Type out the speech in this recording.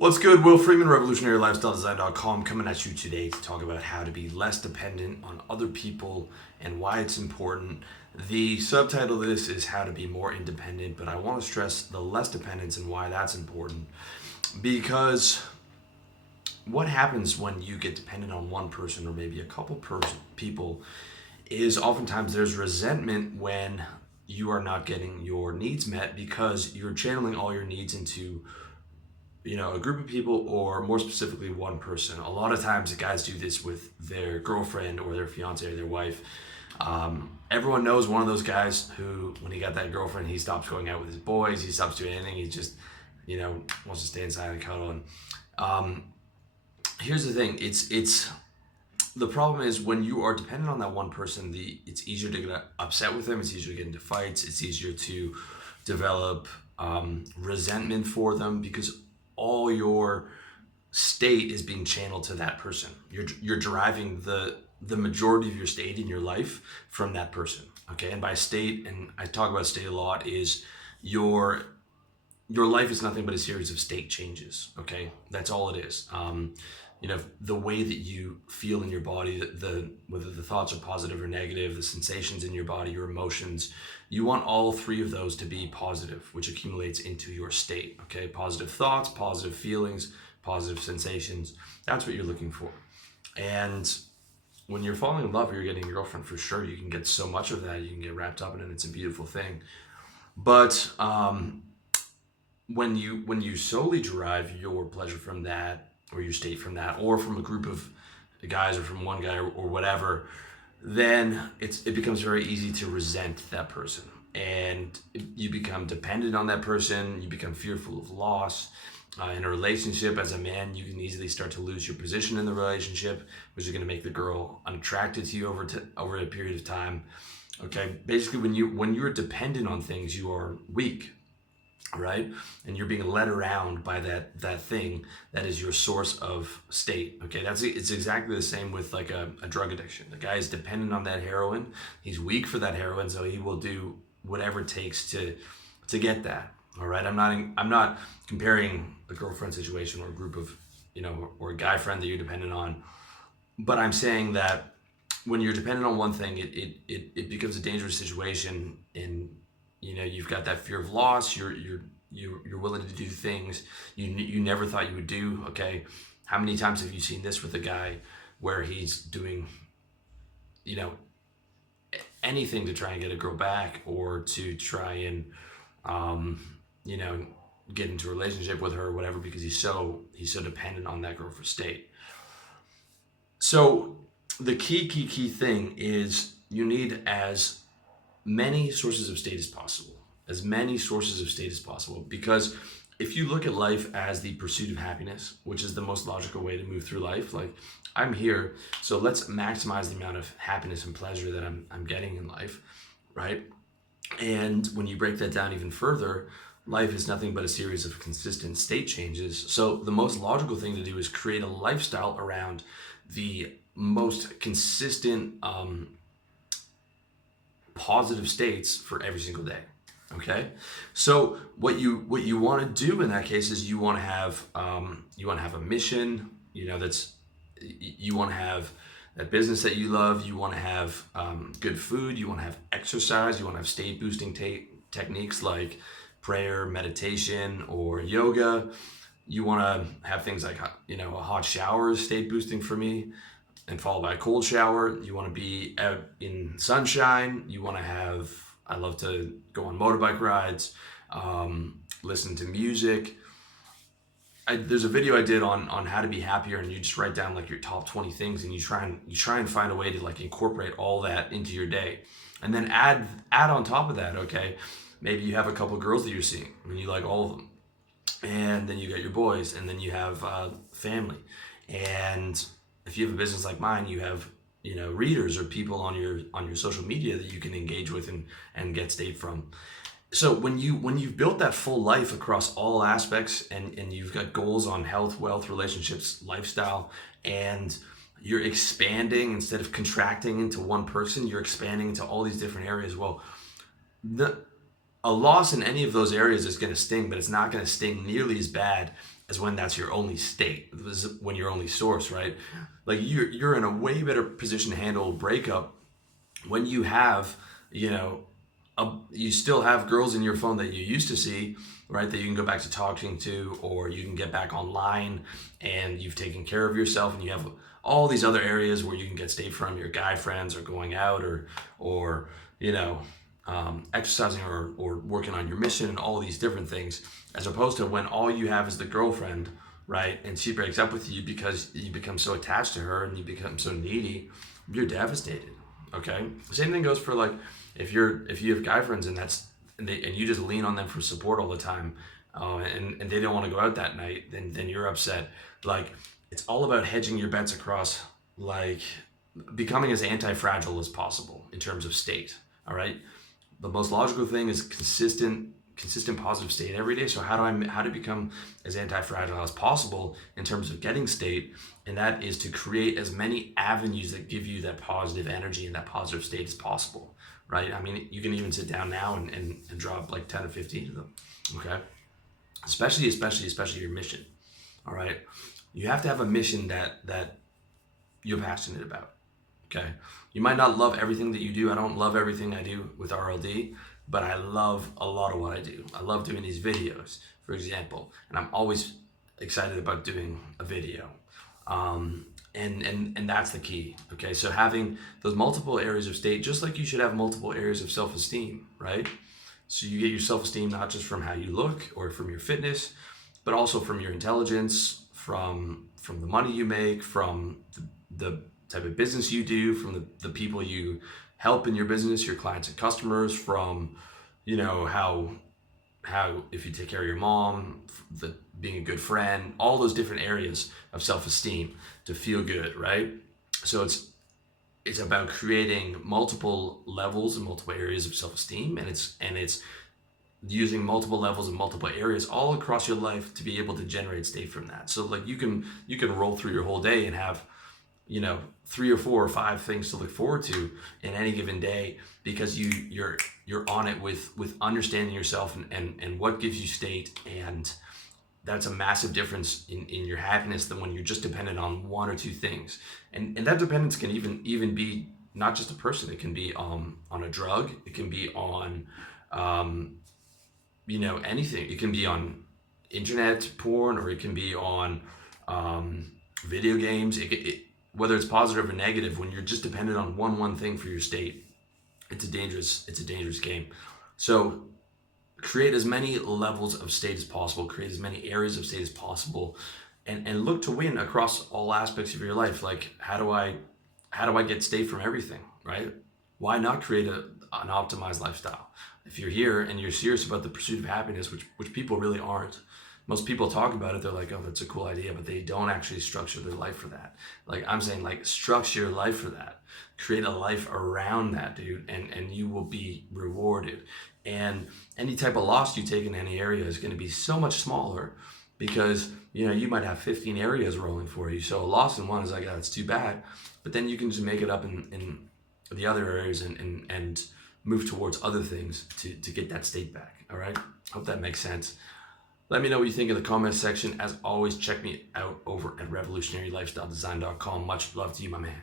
What's good? Will Freeman, RevolutionaryLifestyleDesign.com, coming at you today to talk about how to be less dependent on other people and why it's important. The subtitle of this is How to Be More Independent, but I want to stress the less dependence and why that's important. Because what happens when you get dependent on one person or maybe a couple people is oftentimes there's resentment when you are not getting your needs met because you're channeling all your needs into a group of people, or more specifically one person. A lot of times the guys do this with their girlfriend or their fiance or their wife. Everyone knows one of those guys who, when he got that girlfriend, he stops going out with his boys, he stops doing anything, he just wants to stay inside and cuddle. And here's the thing, it's the problem is when you are dependent on that one person, it's easier to get upset with them, it's easier to get into fights, it's easier to develop resentment for them, because all your state is being channeled to that person. You're deriving the majority of your state in your life from that person. Okay, and by state, and I talk about state a lot, is your life is nothing but a series of state changes. Okay, that's all it is. The way that you feel in your body, whether the thoughts are positive or negative, the sensations in your body, your emotions, you want all three of those to be positive, which accumulates into your state. Okay, positive thoughts, positive feelings, positive sensations. That's what you're looking for. And when you're falling in love or you're getting a girlfriend, for sure, you can get so much of that. You can get wrapped up in it. It's a beautiful thing. But when you solely derive your pleasure from that, or your state from that, or from a group of guys, or from one guy, or whatever, then it becomes very easy to resent that person. And you become dependent on that person, you become fearful of loss. In a relationship, as a man, you can easily start to lose your position in the relationship, which is going to make the girl unattracted to you over a period of time. Okay, basically when you're dependent on things, you are weak. Right? And you're being led around by that thing that is your source of state. Okay, it's exactly the same with like a drug addiction. The guy is dependent on that heroin. He's weak for that heroin, so he will do whatever it takes to get that. All right, I'm not comparing a girlfriend situation or a group of or a guy friend that you're dependent on, but I'm saying that when you're dependent on one thing, it becomes a dangerous situation. And you've got that fear of loss. You're willing to do things you never thought you would do. Okay, how many times have you seen this with a guy where he's doing anything to try and get a girl back, or to try and get into a relationship with her or whatever, because he's so dependent on that girl for state. So the key thing is you need as many sources of state as possible, because if you look at life as the pursuit of happiness, which is the most logical way to move through life, like, I'm here, so let's maximize the amount of happiness and pleasure that I'm getting in life, right? And when you break that down even further, life is nothing but a series of consistent state changes. So the most logical thing to do is create a lifestyle around the most consistent positive states for every single day. Okay, so what you want to do in that case is you want to have a mission. You want to have that business that you love. You want to have good food. You want to have exercise. You want to have state boosting techniques like prayer, meditation, or yoga. You want to have things like a hot shower is state boosting for me, and followed by a cold shower. You want to be out in sunshine. I love to go on motorbike rides, listen to music. There's a video I did on how to be happier, and you just write down like your top 20 things, and you try and find a way to like incorporate all that into your day. And then add on top of that, okay, maybe you have a couple of girls that you're seeing and you like all of them. And then you got your boys, and then you have family. And if you have a business like mine, you have readers or people on your social media that you can engage with and get state from. So when you've built that full life across all aspects, and you've got goals on health, wealth, relationships, lifestyle, and you're expanding instead of contracting into one person, you're expanding into all these different areas. Well, a loss in any of those areas is going to sting, but it's not going to sting nearly as bad is when that's your only state. This is when your only source, right? Like you're in a way better position to handle a breakup when you have, you know, you still have girls in your phone that you used to see, right? That you can go back to talking to, or you can get back online, and you've taken care of yourself, and you have all these other areas where you can get state from your guy friends, or going out, or you know, exercising, or working on your mission, and all these different things, as opposed to when all you have is the girlfriend, right? And she breaks up with you because you become so attached to her and you become so needy, you're devastated. Okay. Same thing goes for like if you have guy friends and and you just lean on them for support all the time, and they don't want to go out that night, then you're upset. Like it's all about hedging your bets across, like becoming as anti-fragile as possible in terms of state. All right. The most logical thing is consistent positive state every day. So how to become as anti-fragile as possible in terms of getting state, and that is to create as many avenues that give you that positive energy and that positive state as possible, right? I mean, you can even sit down now and drop like 10 or 15 of them, okay? Especially your mission, all right? You have to have a mission that you're passionate about, okay? You might not love everything that you do. I don't love everything I do with RLD, but I love a lot of what I do. I love doing these videos, for example, and I'm always excited about doing a video. And that's the key, okay? So having those multiple areas of state, just like you should have multiple areas of self-esteem, right? So you get your self-esteem not just from how you look or from your fitness, but also from your intelligence, from the money you make, from the type of business you do, from the people you help in your business, your clients and customers, from, you know, how if you take care of your mom, being a good friend, all those different areas of self-esteem to feel good, right? So it's about creating multiple levels and multiple areas of self-esteem, and it's using multiple levels and multiple areas all across your life to be able to generate state from that. So like you can roll through your whole day and have, you know, 3 or 4 or 5 things to look forward to in any given day, because you're on it with understanding yourself and what gives you state. And that's a massive difference in your happiness than when you're just dependent on 1 or 2 things. And that dependence can even be not just a person. It can be on a drug. It can be on you know, anything. It can be on internet porn, or it can be on video games. Whether it's positive or negative, when you're just dependent on one thing for your state, it's a dangerous game. So create as many levels of state as possible, create as many areas of state as possible, and look to win across all aspects of your life. Like how do I get state from everything, right? Why not create an optimized lifestyle? If you're here and you're serious about the pursuit of happiness, which people really aren't. Most people talk about it, they're like, oh, that's a cool idea, but they don't actually structure their life for that. Like I'm saying, like structure your life for that. Create a life around that, dude, and you will be rewarded. And any type of loss you take in any area is going to be so much smaller, because, you know, you might have 15 areas rolling for you. So a loss in one is like, oh, that's too bad. But then you can just make it up in the other areas and move towards other things to get that state back. All right. Hope that makes sense. Let me know what you think in the comments section. As always, check me out over at revolutionarylifestyledesign.com. Much love to you, my man.